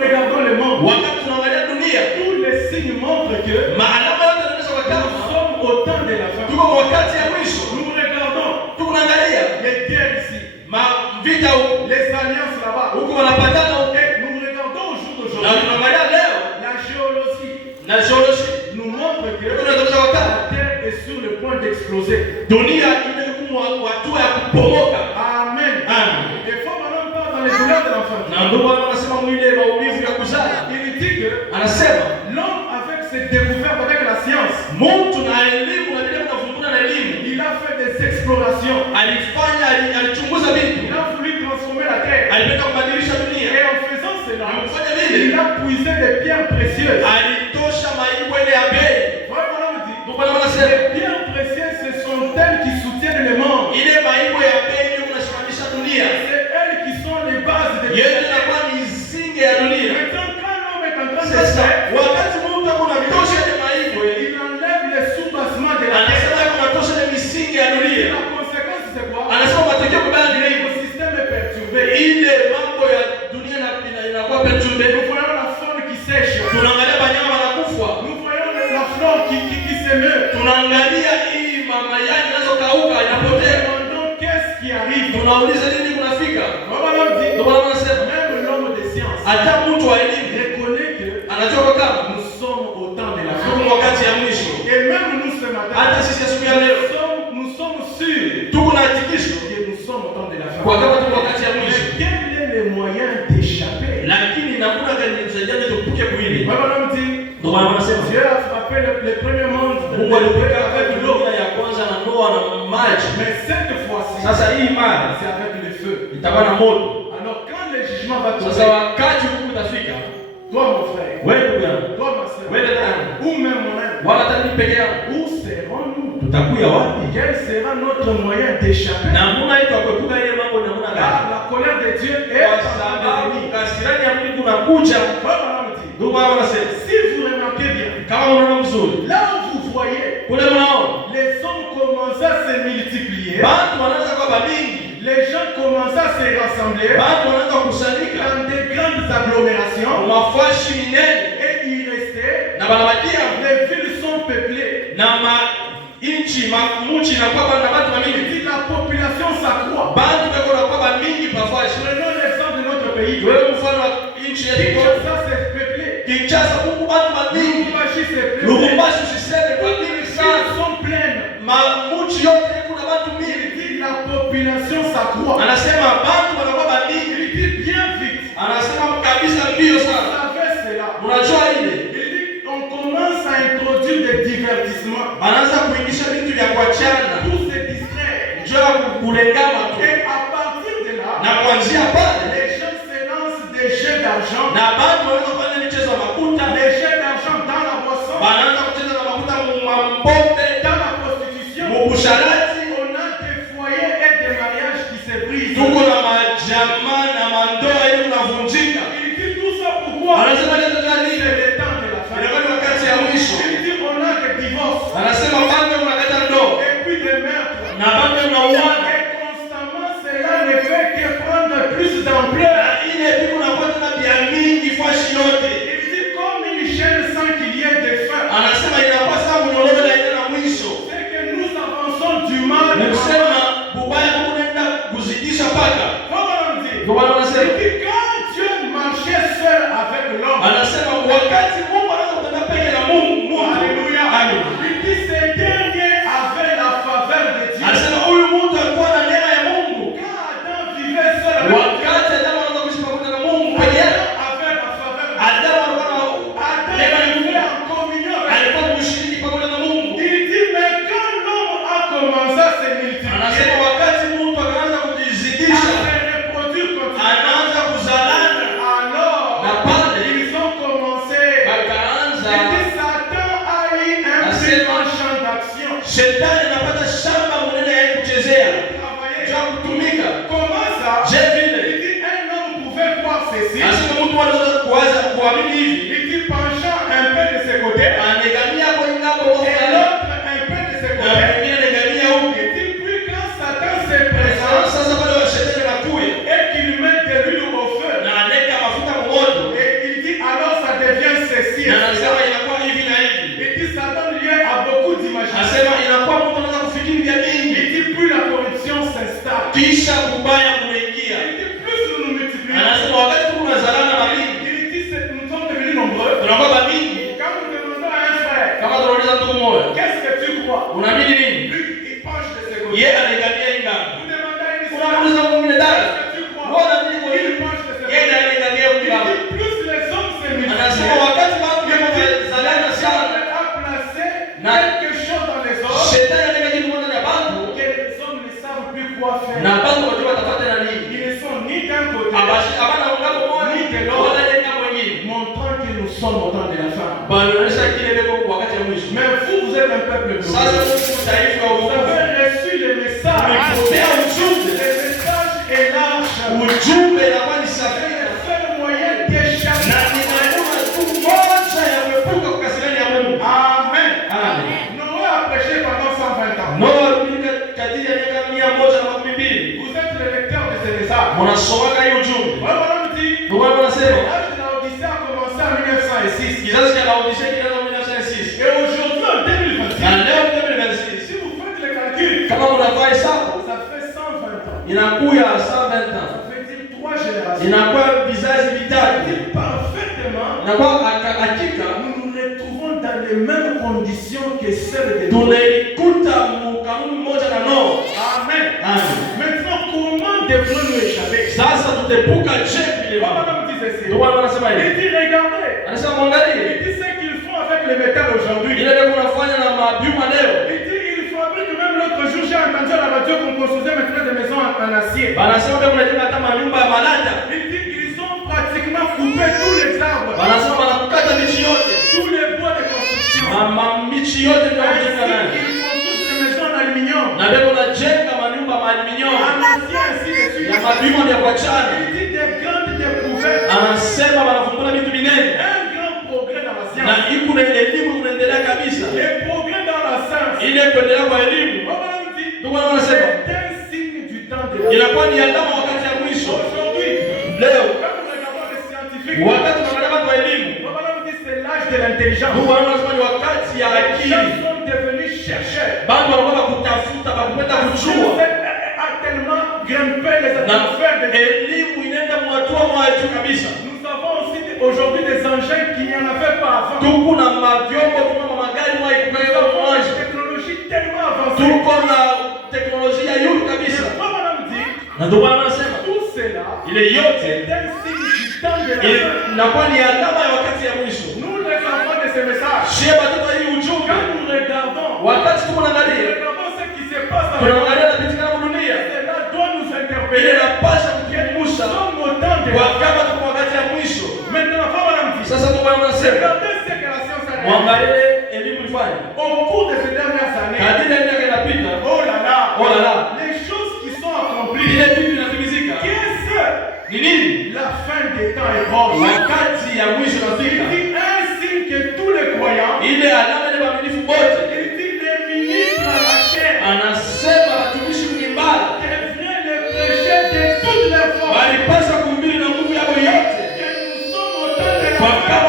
regardons le monde, wakati tunaangalia dunia, tous les signes montrent que maalama yote yanaonyesha nous kama sommes au temps de la fin. tuko wakati ya mwisho. Nous regardons Tunaangalia les guerres ici, vita huko, les alliances là-bas. huko wanapatana huko. Nous regardons au jour Na d'aujourd'hui. tunaangalia leo La géologie na geology nous montre que tunaonyesha wakati la terre est sur le point d'exploser. dunia inakuwa hatua ya kupomoka. Amen. Amen. Des fois, on parle dans les douleurs de l'enfant. Na ndio wanasema mwile maumivu ya kuzaa. Il dit que Anasema l'homme avec ses découvertes avec la science, mtu na elimu na bila kufumbuna na elimu il a fait des explorations. alichunguza vitu, Il a voulu transformer la terre. alipenda kubadilisha dunia. Et en faisant cela, Amefanya vile, il a puisé des pierres précieuses. alitosha maimbo ile ya bei. Voilà, on dit. Ndio maana wanasema Les pierres précieuses, ce sont elles qui soutiennent le monde. ile maimbo ya bei ndio unasimamisha dunia. C'est elles qui sont les bases de Yeye l'univers. inakuwa misingi ya dunia. Maintenant, quand l'homme est en train de Sasa faire, wakati Mungu anatosha ile maimbo, il enlève les sous-bassements de la terre. anasema kunatosha ile misingi ya Et dunia. la conséquence, c'est quoi? Anasema matokeo kubaya ni nini? L'écosystème est perturbé. Ile mambo ya dunia inakuwa perturbé. Nous voyons la faune qui sèche. Tunaangalia wanyama wanakufa. Nous voyons la flore qui se meurt. Tunaangalia hii mayai inazokauka inapotea. Donc, qu'est-ce qui arrive? Tunauliza nini kunafika? Voilà, on dit. Ndio maana wanasema Même l'homme de science hata mtu wa elimu reconnaît que anajua kama nous sommes au temps de la fin. tuko wakati ya mwisho. Et même nous ce matin, Hata sisi siku ya leo nous sommes sûrs tuko na hakikisho que nous sommes au temps de la fin. kwa kama tuko wakati ya mwisho, Mais quel est le moyen d'échapper? lakini namna gani tusaidiane tupuke kuili? Voilà, on dit. Ndio maana wanasema Dieu a frappé le premier monde Mungu aliweka avec dunia ya kwanza na Noa na maji. mais cette fois-ci, Sasa hii mara c'est avec le feu. itakuwa na moto. Alors quand le jugement va Sasa tomber, wakati huu utafika, toi mon frère, wewe ndugu yangu, toi ma soeur, wewe dada yangu, ou même mon ami, wala hata mimi peke yangu, où serons-nous? tutakuya wapi? Quel sera notre moyen d'échapper? Namna yetu ya kuepuka ile mambo namna Car gani? la colère de Dieu est Kwa en train de sababu venir. kasirani ya Mungu inakuja. Voilà, on dit. Ndio maana wanasema Si vous remarquez bien, kama unaona mzuri, là où vous voyez, kule mnaona les hommes commencent à se multiplier, watu wanaanza kuwa mingi, les gens commencent à se rassembler watu wanaanza kusanyika dans des grandes agglomérations mafashi minene et il restait, na banabakia les villes sont peuplées. na inchi mamuchi na kwa bana watu wa Il mingi, dit la population s'accroît. bantu beko na kwa mingi pafashi. Prenons l'exemple de notre pays. Wewe mfano wa inchi yetu Kinshasa s'est peuplé. Kinshasa, Mungu watu wa mingi, Lubumbashi s'est peuplé. Lubumbashi usiseme kwa mingi Ils sana, sont pleines. mamuchi yote kuna watu Il mingi. dit la population s'accroît. Anasema bantu wanakuwa mingi, Il dit bien vite. anasema kabisa mbio Vous sana. savez cela. Unajua ile Il dit on commence à introduire des divertissements anaanza kuingisha vitu vya kuachana pour se distraire. njoo ya kulengama tu, Et à partir de là, na kuanzia pale les gens se lancent des jeux d'argent. na bantu wanaweza kufanya michezo ya makuta, Les jeux d'argent dans la boisson, wanaanza kucheza na makuta mpombe, dans la prostitution. mubusharati. On a des foyers et des mariages qui se brisent. Tuko na majamaa na mandoa ili unavunjika. Il dit tout ça pourquoi? Anasema ndio nini? C'est le temps de la fin. Inakuwa ni wakati ya mwisho. Il dit on a des divorces Anasema bado unakata ndoa et puis des meurtres. na bado unauana, Et constamment cela ne fait que prendre plus d'ampleur. na ile vitu unakuwa tena vya mingi fashi yote. Il dit comme une chaîne sans qu'il y ait de fin. Anasema inakuwa sawa mnyororo na ina na mwisho. C'est que nous avançons du mal. Ni kusema bubaya Mungu anaenda kuzidisha paka. Comment on dit? Ndio maana Il anasema dit quand Dieu marchait seul avec l'homme. anasema wakati Mungu anaweza kutenda peke na Mungu. Alléluia. Amen. Il dit ce dernier avait la faveur de Dieu. Anasema huyu mtu alikuwa na neema ya Mungu. Quand Adam vivait seul avec Dieu, Wakati Adamu anaweza kuishi pamoja na Mungu peke yake. Adam avait la faveur de Dieu. Adamu alikuwa na Adam neema ya vivait Mungu. en communion avec Dieu. Alikuwa kushiriki pamoja na Mungu. Il dit mais quand l'homme a commencé à se multiplier, Anasema wakati mtu akaanza à kujizidisha, se reproduire continuellement, anaanza kuzalana alors na pale ils ont commencé. wakaanza Il dit Satan a eu un plus grand champ d'action. shetani anapata shamba mwenene ya kuchezea Travailler. ya kutumika. Comment ça? Je vile Il dit un homme pouvait voir ceci. anasema mtu anaweza kuanza kuamini hivi, Il dit penchant un peu de ce côté anegamia kwa ngambo et moja l'autre un peu de ce na côté. mwingine anegamia huko. Il dit puis quand Satan se présente Sasa pale wa shetani anakuja et qu'il met de l'huile au feu na anaweka mafuta kwa moto, et il et Na anasema cela. inakuwa hivi na hivi. Et puis ça donne lieu à beaucoup d'imagination. Anasema inakuwa mtu anaweza kufikiri vya mingi. Et puis plus la corruption s'installe. Kisha kubaya kunaingia. Et puis plus nous nous multiplions. Anasema wakati tunazalana mamingi, Il dit nous sommes devenus nombreux. tunakuwa mamingi. Quand nous demandons à un frère, Kama tunauliza ndugu mmoja, qu'est-ce que tu crois? unaamini nini? Lui, il penche de ses côtés. Yeye anaangalia ingawa. Vous demandez à une sœur, Unamuuliza mwingine dada, qu'est-ce que tu crois? wewe unaamini kwa Il nini? penche de ses Yeye côtés. anaangalia Il ingawa. dit plus les hommes se Anasema multiplient, wakati watu wamezalana sana, a placé Na- quelque chose dans les hommes shetani anaweka kitu moja na bantu que les hommes ne savent plus quoi faire. na bantu wajua watapata na nini. Ils ne sont ni d'un côté, Abashi abana ungamo moja wala nenda mwingine. montrant que nous sommes au temps de la fin. Banaonyesha kile beko wakati wa mwisho. Mais vous êtes un peuple Sasa glorieux. Mungu taifa wa Vous wokovu. avez reçu le message. Umepokea ujumbe. Le message est large. Ujumbe inakuwa ni C'est safi. le seul moyen d'échapper. Na ninaona tu moja ya kuepuka kukasirani ya Mungu. Amen. Amen. Noé a prêché pendant 120 ans. Noa alipika kadiri ya miaka 120. Vous êtes le lecteur de ce message. Mnasomaka hiyo ujumbe. Voilà, voilà, nous dit. Ndio maana wanasema L'âge de l'Odyssée a commencé en 1906. kizazi cha Laodikia kilianza 1906. Et aujourd'hui, en Na 2026, leo 2026 si vous faites le calcul, kama unafanya hesabu ça fait 120 ans. inakuya 120 ans. Ça veut dire 3 générations. Inakuwa vizazi vitatu. C'est parfaitement. Inakuwa hakika Nous nous retrouvons dans les mêmes conditions que celles de Noé. tunaikuta kanuni moja na Noa. Amen. Amen. Maintenant, comment devons-nous échapper? Sasa tutepuka je vile Papa baba. nous dit ceci. Ndio maana wanasema Il hivi. dit, regardez. Anasema mwangalie Il dit ce qu'ils font avec les métals aujourd'hui. ile ndio unafanya na mabyuma leo. Il dit, ils fabriquent même l'autre jour, j'ai entendu à la radio qu'on construisait maintenant des maisons en acier. Wanasema ndio kunajenga hata manyumba ya malata. Il dit, ils ont pratiquement coupé tous les arbres, Wanasema wanakata miti yote. tous les bois de construction. Mama miti yote ndio kujenga Ainsi nayo. qu'ils construisent des maisons en aluminium. Na ndio kunajenga manyumba ya aluminium En acier, ainsi de suite. na mabyuma vya kuachana. Il dit des grandes découvertes. Anasema wanafungula vitu vinene. Un grand progrès dans la Na science. iko na elimu kunaendelea kabisa. Les progrès dans la science. Ile kuendelea kwa elimu. Papa nous dit, Ndio maana wanasema c'est un signe du temps de la inakuwa ni alama wakati ya mwisho. Aujourd'hui, Leo quand nous regardons les scientifiques, wakati tunaangalia watu wa elimu, Papa nous dit c'est l'âge de l'intelligence. Mungu anasema ni wakati ya Les akili. gens sont devenus chercheurs. Bado wanakuwa kutafuta kupenda kujua. A tellement grimpé les Na atmosphères de elimu inaenda mwatua mwa juu kabisa. Nous avons aussi aujourd'hui des engins qu'il n'y en avait pas avant. Tuko na mavyombo, tuko na magari mwa Nous ikuwepo avons mwanzo. une technologie tellement avancée. Tuko na teknolojia ya juu kabisa. Papa nous dit, Na ndio maana anasema tout cela ile yote est un signe du temps de la fin. inakuwa ni alama ya wakati ya mwisho. Nous les enfants de ce message, Shie batoto hii ujumbe quand nous regardons, wakati tuko naangalia regardons ce qui se passe dans le monde, tunaangalia na vitu kama dunia cela doit nous ile interpeller. inapasha Nous kutukumbusha sommes au temps de kwa la fin. kama tuko wakati ya mwisho. Maintenant, Papa nous dit, Sasa tuko tunasema regardez ce que la science a réalisé. mwangalie elimu ilifanya Au cours de ces dernières années, kadiri ya miaka inapita. oh là là, Oh là là, les choses qui sont accomplies, ile vitu vinatimizika. qu'est-ce Ni nini? la fin des temps est proche. Wakati ya mwisho Il unafika. dit un signe que tous les croyants, Ile alama ile waaminifu wote il dit les ministres à la chair, anasema watumishi mwimbali devraient le prêcher de toutes les forces. walipaswa kuhubiri na nguvu yao yote Que nous sommes au temps de kwa la fin. kama